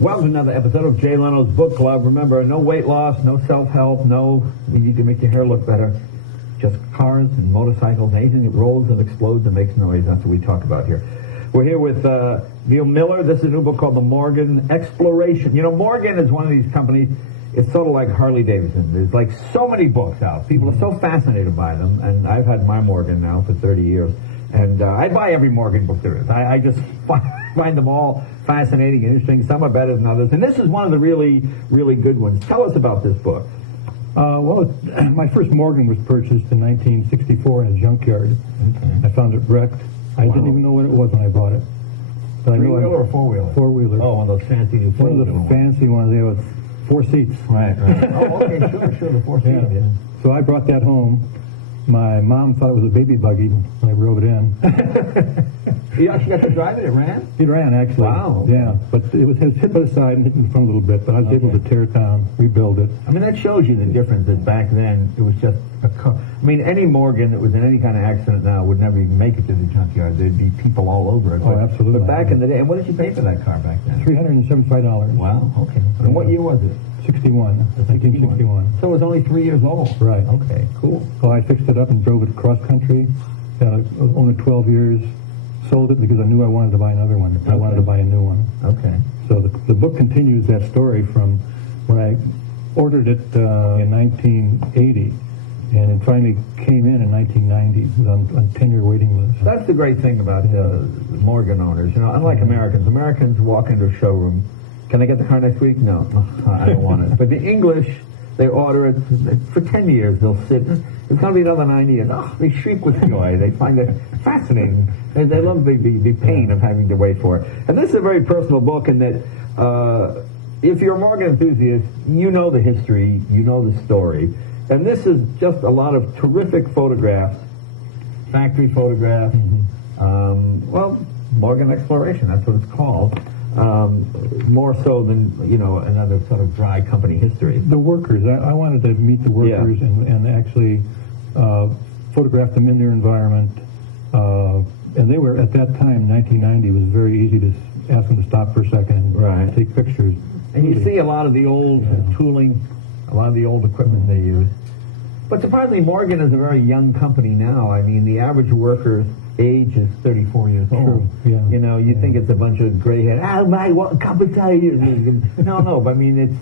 Welcome to another episode of Jay Leno's Book Club. Remember, no weight loss, no self-help, no you need to make your hair look better. Just cars and motorcycles, anything that rolls and explodes and makes noise. That's what we talk about here. We're here with Neil Miller. This is a new book called The Morgan Exploration. You know, Morgan is one of these companies. It's sort of like Harley Davidson. There's like so many books out. People are so fascinated by them, and I've had my Morgan now for 30 years. And I buy every Morgan book there is. I just find them all fascinating and interesting. Some are better than others. And this is one of the really, really good ones. Tell us about this book. My first Morgan was purchased in 1964 in a junkyard. Okay. I found it wrecked. I didn't even know what it was when I bought it. But three-wheeler or four-wheeler? Four-wheeler. Oh, one of those fancy new four-wheeler ones. One of the fancy ones. They have 4 seats. Right. Oh, okay, sure, the 4 seats. Yeah. So I brought that home. My mom thought it was a baby buggy when I drove it in. You actually got to drive it? It ran? It ran, actually. Wow. Yeah, but it was hit by the side and hit in the front a little bit, but I was able to tear it down, rebuild it. I mean, that shows you the difference that back then it was just a car. I mean, any Morgan that was in any kind of accident now would never even make it to the junkyard. There'd be people all over it. Oh, absolutely. But back in the day, and what did you pay for that car back then? $375. Wow, okay. And what year was it? 1961. So it was only 3 years old. Right. Okay, cool. So I fixed it up and drove it cross country. Owned it 12 years. Sold it because I knew I wanted to buy another one. Okay. I wanted to buy a new one. Okay. So the book continues that story from when I ordered it in 1980, and it finally came in 1990. It was on 10-year waiting list. That's the great thing about Morgan owners. You know, unlike Americans. Americans walk into a showroom. Can I get the car next week? No, I don't want it. But the English, they order it for 10 years. They'll sit. It's going to be another 9 years. Oh, they shriek with joy. They find it fascinating. They love the pain of having to wait for it. And this is a very personal book in that if you're a Morgan enthusiast, you know the history, you know the story. And this is just a lot of terrific photographs, factory photographs. Morgan Exploration, that's what it's called. More so than, another sort of dry company history. The workers, I wanted to meet the workers and actually photograph them in their environment. And they were, at that time, 1990, it was very easy to ask them to stop for a second and take pictures. And you see a lot of the old tooling, a lot of the old equipment they use. But surprisingly, Morgan is a very young company now. I mean, the average worker's age is 34 years old. Yeah. You think it's a bunch of gray-haired, what cup of tea? No, but I mean,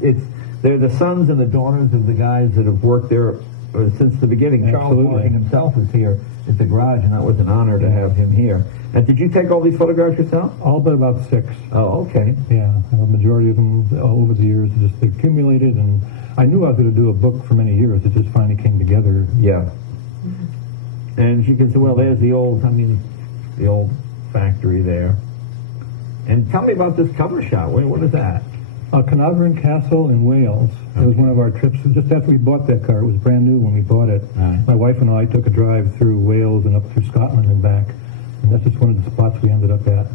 they're the sons and the daughters of the guys that have worked there since the beginning. Absolutely. Charles Morgan himself is here at the garage, and that was an honor to have him here. And did you take all these photographs yourself? All but about 6. Oh, okay. Yeah, a majority of them over the years just accumulated, and I knew I was going to do a book for many years. It just finally came together. Yeah. And you can say, well, there's the old factory there. And tell me about this cover shot. What is that? Carnarvon Castle in Wales. It was one of our trips. Just after we bought that car, it was brand new when we bought it. Right. My wife and I took a drive through Wales and up through Scotland and back. And that's just one of the spots we ended up at.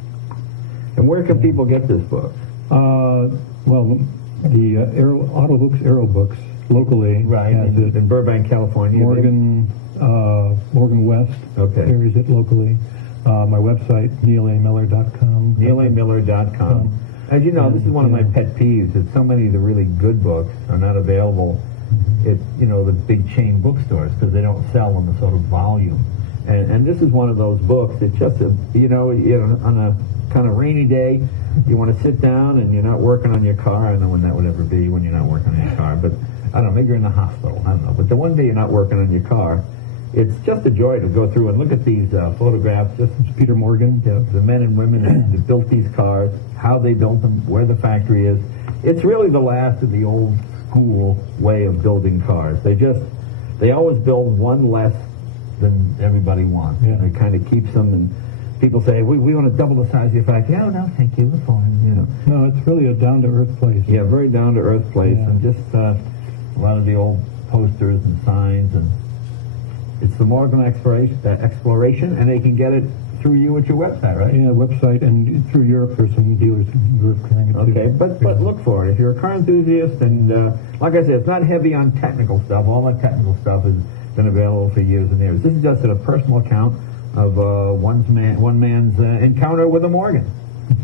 And where can people get this book? The Aero Books locally. Right, in Burbank, California. Morgan West carries it locally. My website, neilamiller.com. neilamiller.com. As you know, this is one of my pet peeves, that so many of the really good books are not available at, the big chain bookstores because they don't sell in the sort of volume. And this is one of those books that just, on a kind of rainy day, you want to sit down and you're not working on your car. I don't know when that would ever be, when you're not working on your car, but I don't know, maybe you're in the hospital, I don't know. But the one day you're not working on your car, it's just a joy to go through and look at these photographs. Just Peter Morgan, the men and women that built these cars, how they built them, where the factory is. It's really the last of the old school way of building cars. They always build one less than everybody wants. Yeah. It kind of keeps them, and people say, we want to double the size of your factory. Oh, no, thank you, we're fine, No, it's really a down-to-earth place. Yeah, very down-to-earth place, and just a lot of the old posters and signs, and it's the Morgan Exploration, and they can get it through you at your website, right? Yeah, website, and through Europe for some dealers in Europe carrying it too. Okay, but look for it. If you're a car enthusiast, and like I said, it's not heavy on technical stuff. All that technical stuff has been available for years and years. This is just a personal account of one man's encounter with a Morgan.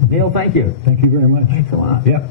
Neil, thank you. Thank you very much. Thanks a lot. Yeah.